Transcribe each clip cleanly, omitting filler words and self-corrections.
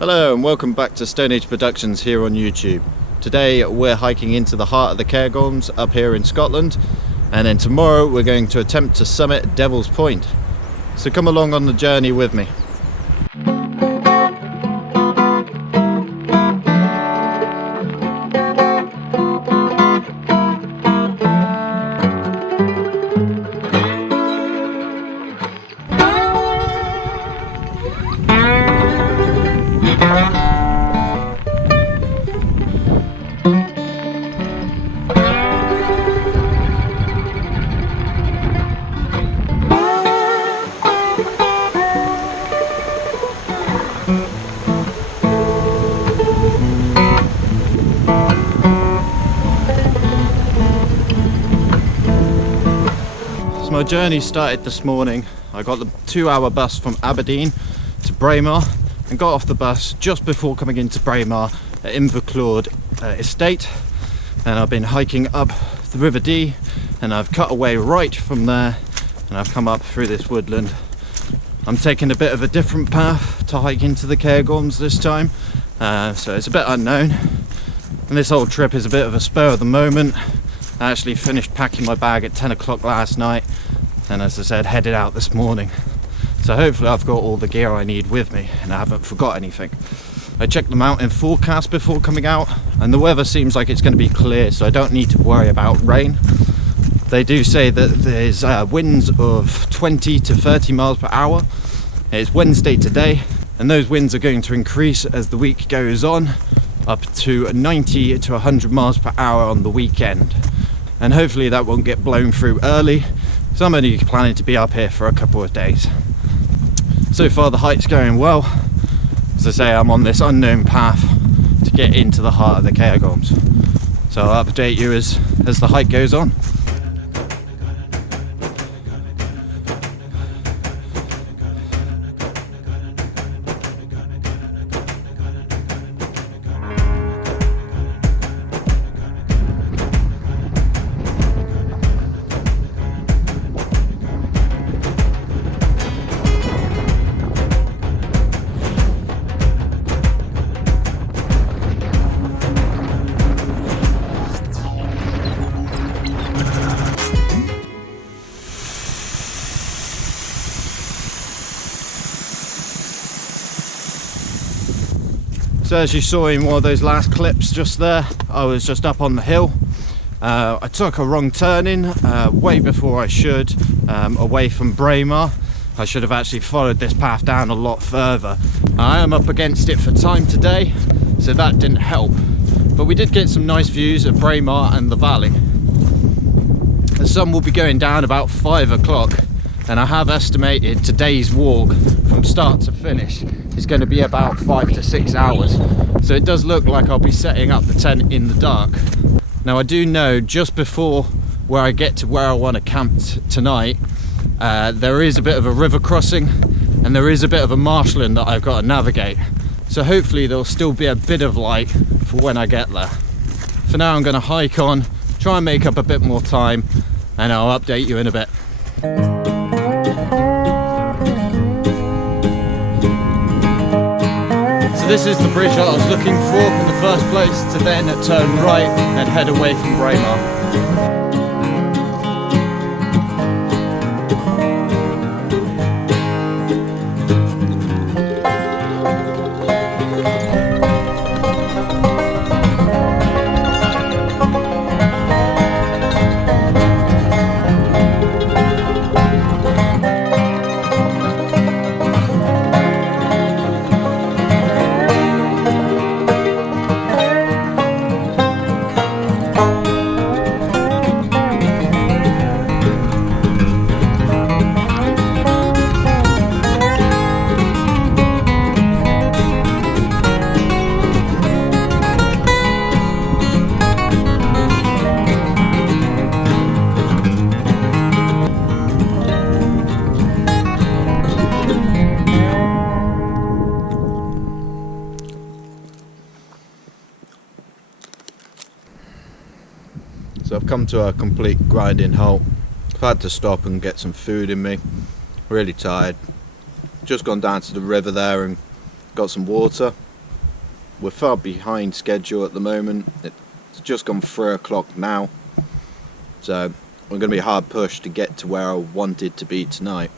Hello and welcome back to Stone Age Productions here on YouTube. Today we're hiking into the heart of the Cairngorms up here in Scotland, and then tomorrow we're going to attempt to summit Devil's Point. So come along on the journey with me. My journey started this morning. I got the 2-hour bus from Aberdeen to Braemar and got off the bus just before coming into Braemar at Invercauld estate, and I've been hiking up the River Dee and I've cut away right from there and I've come up through this woodland. I'm taking a bit of a different path to hike into the Cairngorms this time, so it's a bit unknown, and this whole trip is a bit of a spur of the moment. I actually finished packing my bag at 10 o'clock last night, and as I said, headed out this morning. So hopefully I've got all the gear I need with me and I haven't forgot anything. I checked the mountain forecast before coming out and the weather seems like it's going to be clear, so I don't need to worry about rain. They do say that there's winds of 20 to 30 miles per hour. It's Wednesday today, and those winds are going to increase as the week goes on, up to 90 to 100 miles per hour on the weekend. And hopefully that won't get blown through early, so I'm only planning to be up here for a couple of days. So far the hike's going well. As I say, I'm on this unknown path to get into the heart of the Cairngorms. So I'll update you as the hike goes on. So as you saw in one of those last clips just there, I was just up on the hill. I took a wrong turning way before I should, away from Braemar. I should have actually followed this path down a lot further. I am up against it for time today, so that didn't help. But we did get some nice views of Braemar and the valley. The sun will be going down about 5 o'clock, and I have estimated today's walk from start to finish is going to be about 5 to 6 hours, so it does look like I'll be setting up the tent in the dark. Now I do know just before where I get to where I want to camp tonight, there is a bit of a river crossing and there is a bit of a marshland that I've got to navigate, so hopefully there'll still be a bit of light for when I get there. For now I'm going to hike on, try and make up a bit more time, and I'll update you in a bit. This is the bridge that I was looking for in the first place, to then turn right and head away from Braemar. So I've come to a complete grinding halt. I've had to stop and get some food in me. Really tired. Just gone down to the river there and got some water. we're far behind schedule at the moment. It's just gone 3 o'clock now, so we're going to be hard pushed to get to where I wanted to be tonight.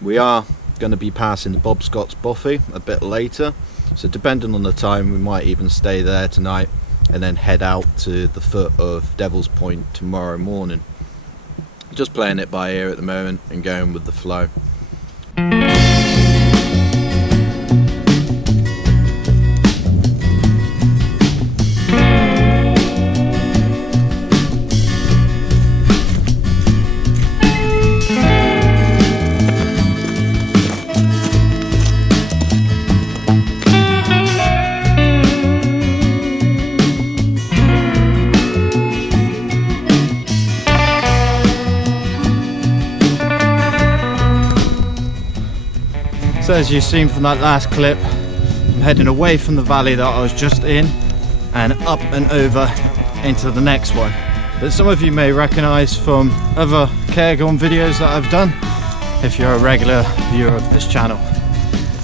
We are going to be passing the Corrour Bothy a bit later, so depending on the time we might even stay there tonight and then head out to the foot of Devil's Point tomorrow morning. Just playing it by ear at the moment and going with the flow. So as you've seen from that last clip, I'm heading away from the valley that I was just in and up and over into the next one that some of you may recognise from other Cairngorm videos that I've done if you're a regular viewer of this channel.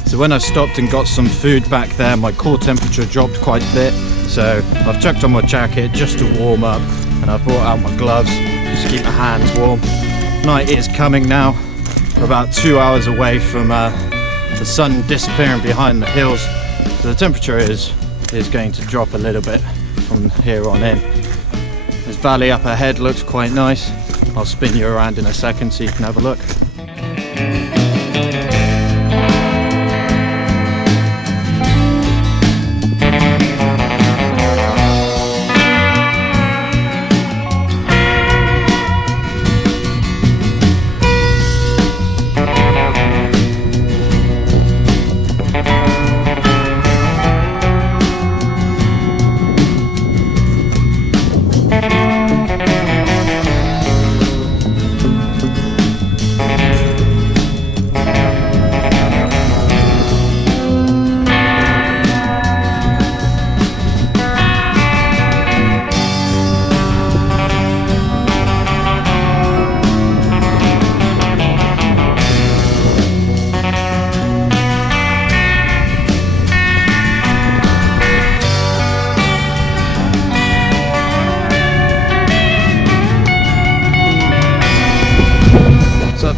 So when I stopped and got some food back there, my core temperature dropped quite a bit, so I've chucked on my jacket just to warm up, and I've brought out my gloves just to keep my hands warm. Night is coming now. We're about 2 hours away from the sun disappearing behind the hills, so the temperature is going to drop a little bit from here on in. This valley up ahead looks quite nice. I'll spin you around in a second so you can have a look.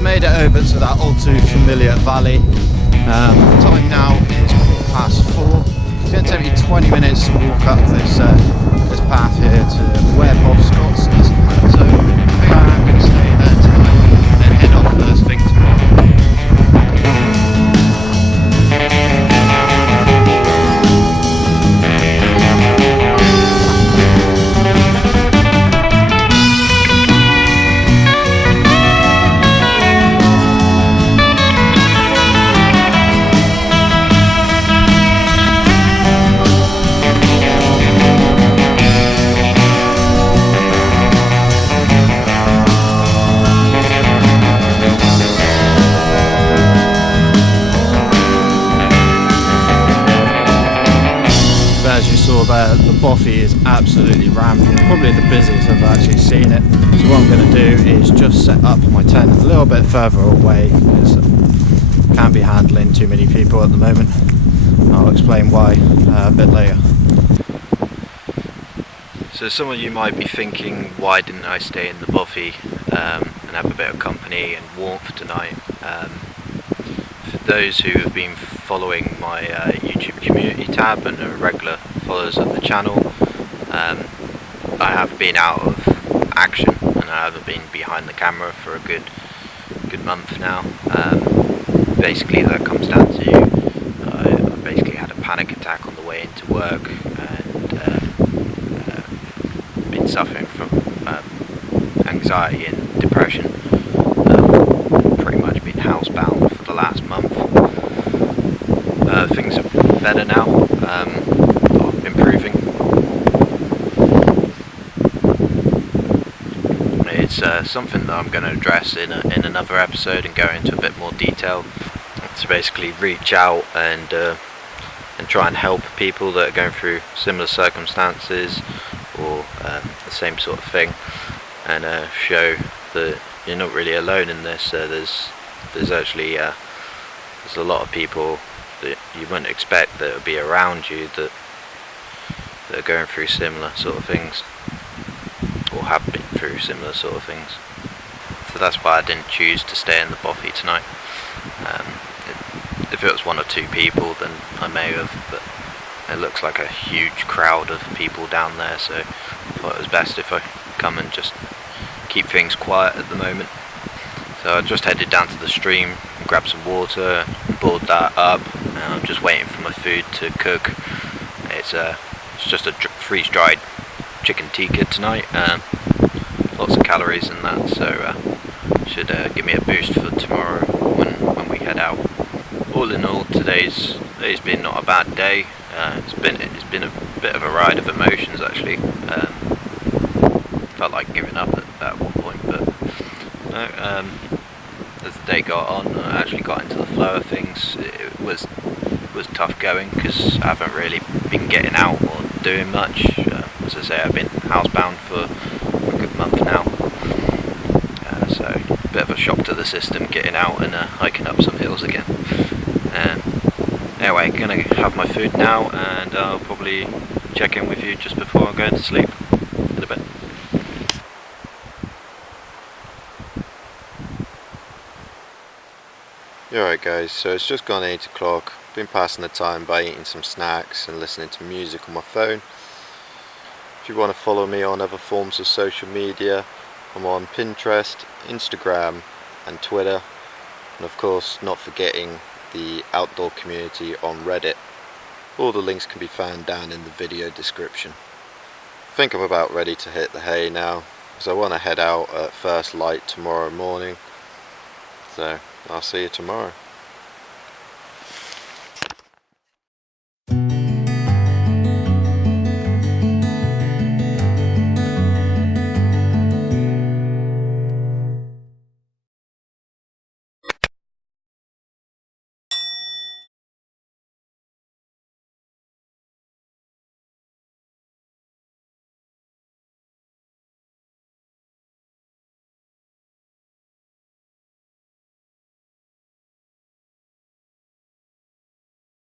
Made it over to that all too familiar valley. Time now is 4:15. It's going to take me 20 minutes to walk up this path here to where Bob Scott's is. So I think I am going to stay there tonight and then head off first thing tomorrow. As you saw there, the Bothy is absolutely rammed, probably the busiest I've actually seen it. So what I'm going to do is just set up my tent a little bit further away because I can't be handling too many people at the moment. I'll explain why a bit later. So some of you might be thinking, why didn't I stay in the Bothy and have a bit of company and warmth tonight? For those who have been following my YouTube community tab and are regular followers of the channel, I have been out of action and I haven't been behind the camera for a good month now. Basically that comes down to I basically had a panic attack on the way into work and been suffering from anxiety and depression. Pretty much been housebound for the last month. Things are better now, improving. It's something that I'm going to address in another episode and go into a bit more detail, to basically reach out and try and help people that are going through similar circumstances or the same sort of thing, and show that you're not really alone in this. There's actually there's a lot of people that you wouldn't expect that would be around you that that are going through similar sort of things, or have been through similar sort of things. So that's why I didn't choose to stay in the Bothy tonight. If it was 1 or 2 people, then I may have, but it looks like a huge crowd of people down there, so I thought it was best if I come and just keep things quiet at the moment. So I just headed down to the stream, grabbed some water, boiled that up, and I'm just waiting for my food to cook. It's just a freeze-dried chicken tikka tonight, lots of calories in that, so should give me a boost for tomorrow when we head out. All in all, today's been not a bad day. It's been a bit of a ride of emotions actually. Felt like giving up at one point, but no. As the day got on, I actually got into the flow of things. It was tough going because I haven't really been getting out or doing much. As I say, I've been housebound for a good month now, so a bit of a shock to the system getting out and hiking up some hills again. Anyway, gonna have my food now, and I'll probably check in with you just before I go to sleep in a bit. Alright guys, so it's just gone 8 o'clock. Been passing the time by eating some snacks and listening to music on my phone. If you want to follow me on other forms of social media, I'm on Pinterest, Instagram and Twitter, and of course not forgetting the outdoor community on Reddit. All the links can be found down in the video description. I think I'm about ready to hit the hay now, because I want to head out at first light tomorrow morning. So I'll see you tomorrow.